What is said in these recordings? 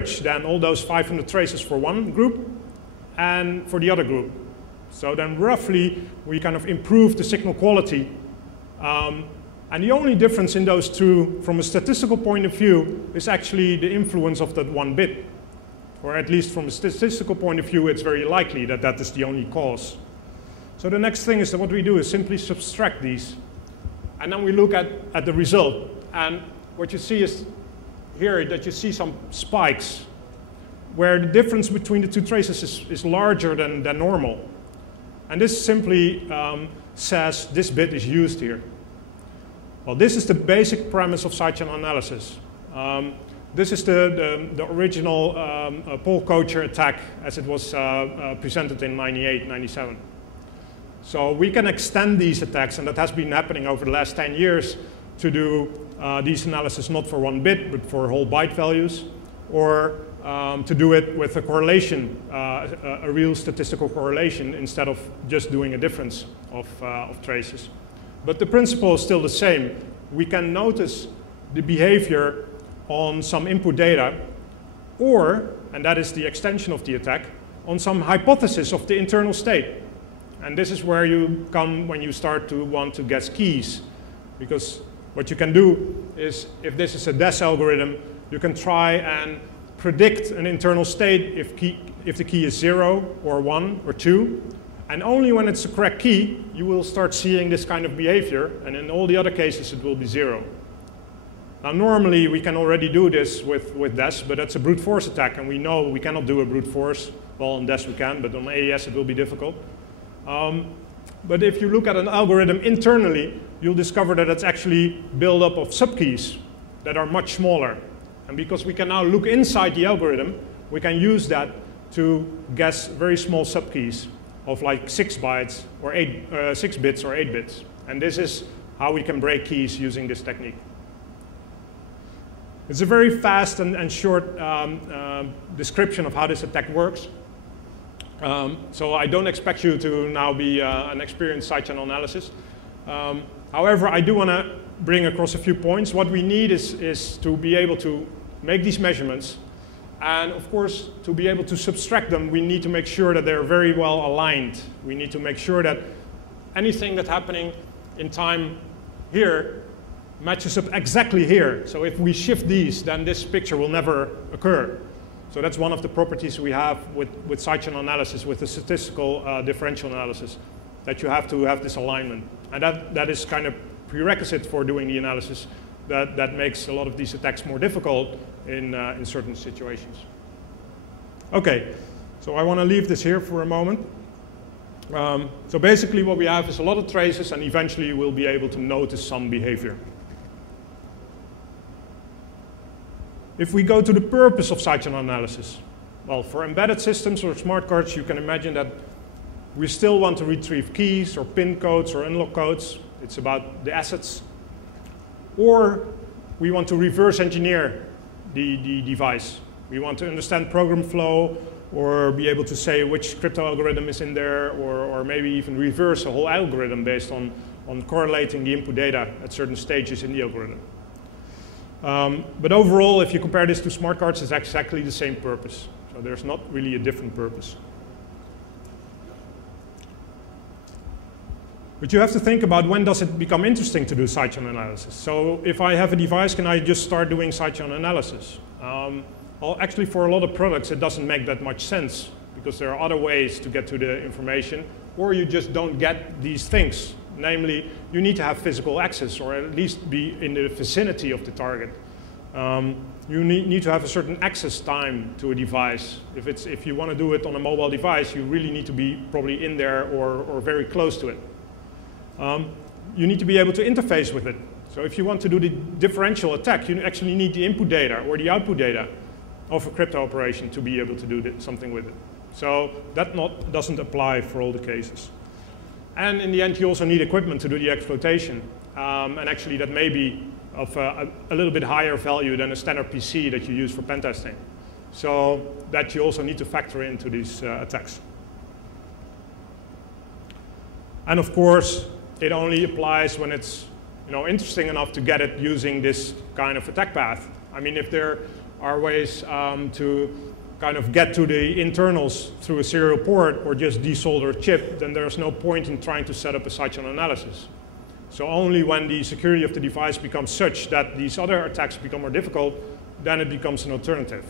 then all those 500 traces for one group and for the other group. So then roughly we kind of improve the signal quality. And the only difference in those two from a statistical point of view is actually the influence of that one bit. Or at least from a statistical point of view, it's very likely that that is the only cause. So the next thing is that what we do is simply subtract these. And then we look at the result. And what you see is here that you see some spikes where the difference between the two traces is larger than normal. And this simply says this bit is used here. Well, this is the basic premise of sidechannel analysis. This is the original Paul Kocher attack as it was presented in 98, 97. So we can extend these attacks, and that has been happening over the last 10 years, to do these analysis not for one bit, but for whole byte values, or to do it with a correlation, a real statistical correlation, instead of just doing a difference of traces. But the principle is still the same. We can notice the behavior on some input data, or, and that is the extension of the attack, on some hypothesis of the internal state. And this is where you come when you start to want to guess keys. Because what you can do is, if this is a DES algorithm, you can try and predict an internal state if the key is 0 or 1 or 2. And only when it's the correct key, you will start seeing this kind of behavior. And in all the other cases, it will be 0. Now, normally, we can already do this with DES, but that's a brute force attack. And we know we cannot do a brute force. Well, on DES we can, but on AES it will be difficult. But if you look at an algorithm internally, you'll discover that it's actually built up of subkeys that are much smaller. And because we can now look inside the algorithm, we can use that to guess very small subkeys of like 6 bytes or 6 bits or 8 bits. And this is how we can break keys using this technique. It's a very fast and short description of how this attack works. So I don't expect you to now be an experienced sidechannel analysis. However, I do want to bring across a few points. What we need is to be able to make these measurements. And of course, to be able to subtract them, we need to make sure that they're very well aligned. We need to make sure that anything that's happening in time here matches up exactly here. So if we shift these, then this picture will never occur. So that's one of the properties we have with sidechannel analysis, with the statistical differential analysis, that you have to have this alignment. And that is kind of prerequisite for doing the analysis that makes a lot of these attacks more difficult in certain situations. Okay, so I want to leave this here for a moment. So basically what we have is a lot of traces, and eventually we'll be able to notice some behavior. If we go to the purpose of sidechannel analysis, well, for embedded systems or smart cards, you can imagine that we still want to retrieve keys or pin codes or unlock codes. It's about the assets. Or we want to reverse engineer the device. We want to understand program flow, or be able to say which crypto algorithm is in there, or maybe even reverse a whole algorithm based on correlating the input data at certain stages in the algorithm. But overall, if you compare this to smart cards, it's exactly the same purpose. So there's not really a different purpose. But you have to think about, when does it become interesting to do sidechannel analysis? So if I have a device, can I just start doing sidechannel analysis? Well, actually, for a lot of products, it doesn't make that much sense, because there are other ways to get to the information, or you just don't get these things. Namely, you need to have physical access, or at least be in the vicinity of the target. You need to have a certain access time to a device. If you want to do it on a mobile device, you really need to be probably in there or very close to it. You need to be able to interface with it. So if you want to do the differential attack, you actually need the input data or the output data of a crypto operation to be able to do something with it. So that doesn't apply for all the cases. And in the end, you also need equipment to do the exploitation. And actually, that may be of a little bit higher value than a standard PC that you use for pen testing. So that you also need to factor into these attacks. And of course, it only applies when it's interesting enough to get it using this kind of attack path. I mean, if there are ways to kind of get to the internals through a serial port or just desolder a chip, then there's no point in trying to set up a side channel analysis. So only when the security of the device becomes such that these other attacks become more difficult, then it becomes an alternative.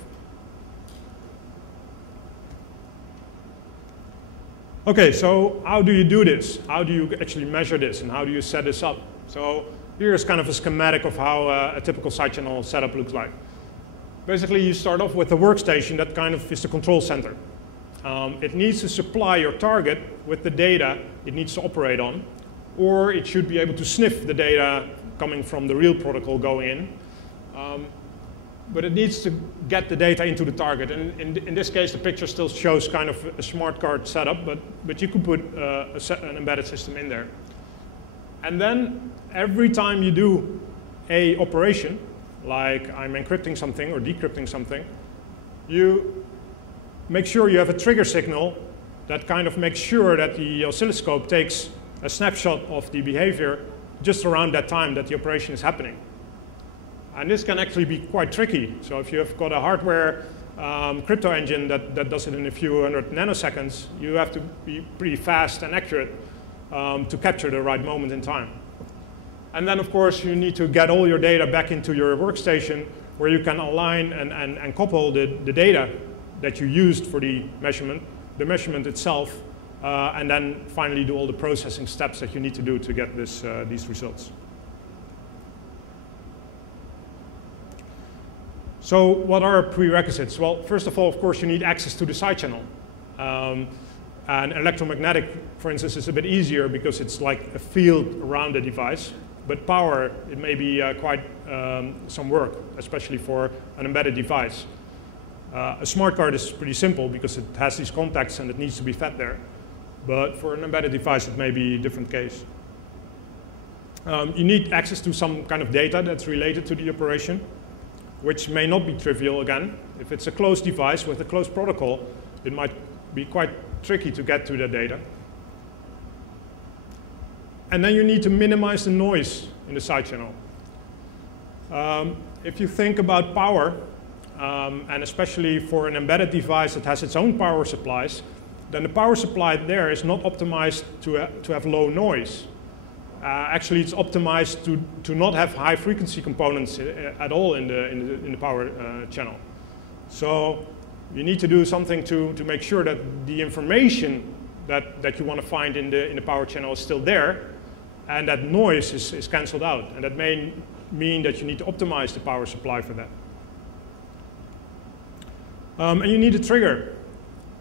Okay, so how do you do this? How do you actually measure this, and how do you set this up? So here's kind of a schematic of how a typical side channel setup looks like. Basically, you start off with a workstation that kind of is the control center. It needs to supply your target with the data it needs to operate on, or it should be able to sniff the data coming from the real protocol going in. But it needs to get the data into the target. And in this case, the picture still shows kind of a smart card setup, but you could put an embedded system in there. And then every time you do a operation, like I'm encrypting something or decrypting something, you make sure you have a trigger signal that kind of makes sure that the oscilloscope takes a snapshot of the behavior just around that time that the operation is happening. And this can actually be quite tricky. So if you have got a hardware crypto engine that does it in a few hundred nanoseconds, you have to be pretty fast and accurate to capture the right moment in time. And then, of course, you need to get all your data back into your workstation where you can align and couple the data that you used for the measurement itself, and then finally do all the processing steps that you need to do to get these results. So what are prerequisites? Well, first of all, of course, you need access to the side channel. And electromagnetic, for instance, is a bit easier because it's like a field around the device. But power, it may be quite some work, especially for an embedded device. A smart card is pretty simple because it has these contacts and it needs to be fed there. But for an embedded device, it may be a different case. You need access to some kind of data that's related to the operation, which may not be trivial again. If it's a closed device with a closed protocol, it might be quite tricky to get to the data. And then you need to minimize the noise in the side channel. If you think about power, and especially for an embedded device that has its own power supplies, then the power supply there is not optimized to have low noise. Actually, it's optimized to not have high frequency components at all in the power channel. So you need to do something to make sure that the information that you want to find in the power channel is still there, and that noise is canceled out. And that may mean that you need to optimize the power supply for that. And you need a trigger.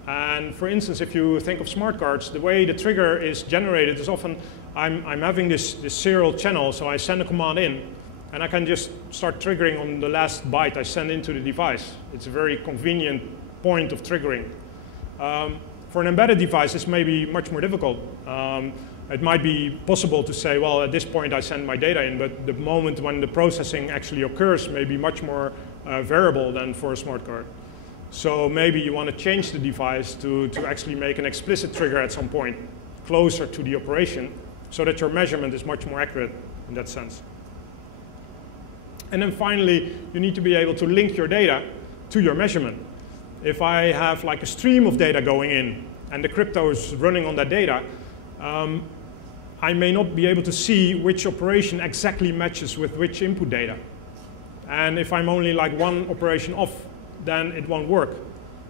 And for instance, if you think of smart cards, the way the trigger is generated is often, I'm having this serial channel, so I send a command in, and I can just start triggering on the last byte I send into the device. It's a very convenient point of triggering. For an embedded device, this may be much more difficult. It might be possible to say, well, at this point I send my data in, but the moment when the processing actually occurs may be much more variable than for a smart card. So maybe you want to change the device to actually make an explicit trigger at some point closer to the operation so that your measurement is much more accurate in that sense. And then finally, you need to be able to link your data to your measurement. If I have like a stream of data going in and the crypto is running on that data, I may not be able to see which operation exactly matches with which input data. And if I'm only like one operation off, then it won't work.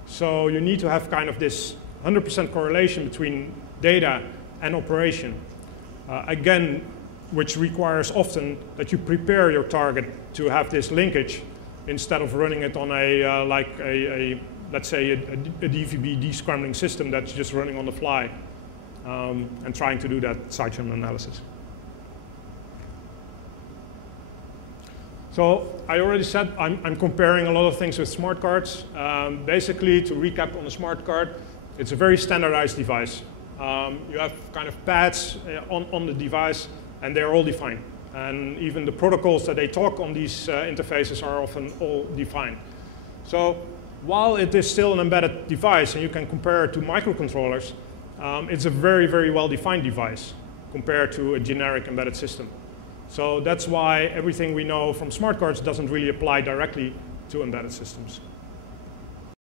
So you need to have kind of this 100% correlation between data and operation. Again, which requires often that you prepare your target to have this linkage instead of running it on let's say, a DVB descrambling system that's just running on the fly and trying to do that side channel analysis. So I already said I'm comparing a lot of things with smart cards. Basically, to recap on a smart card, it's a very standardized device. You have kind of pads on the device, and they're all defined. And even the protocols that they talk on these interfaces are often all defined. So while it is still an embedded device, and you can compare it to microcontrollers, it's a very, very well-defined device compared to a generic embedded system. So that's why everything we know from smart cards doesn't really apply directly to embedded systems.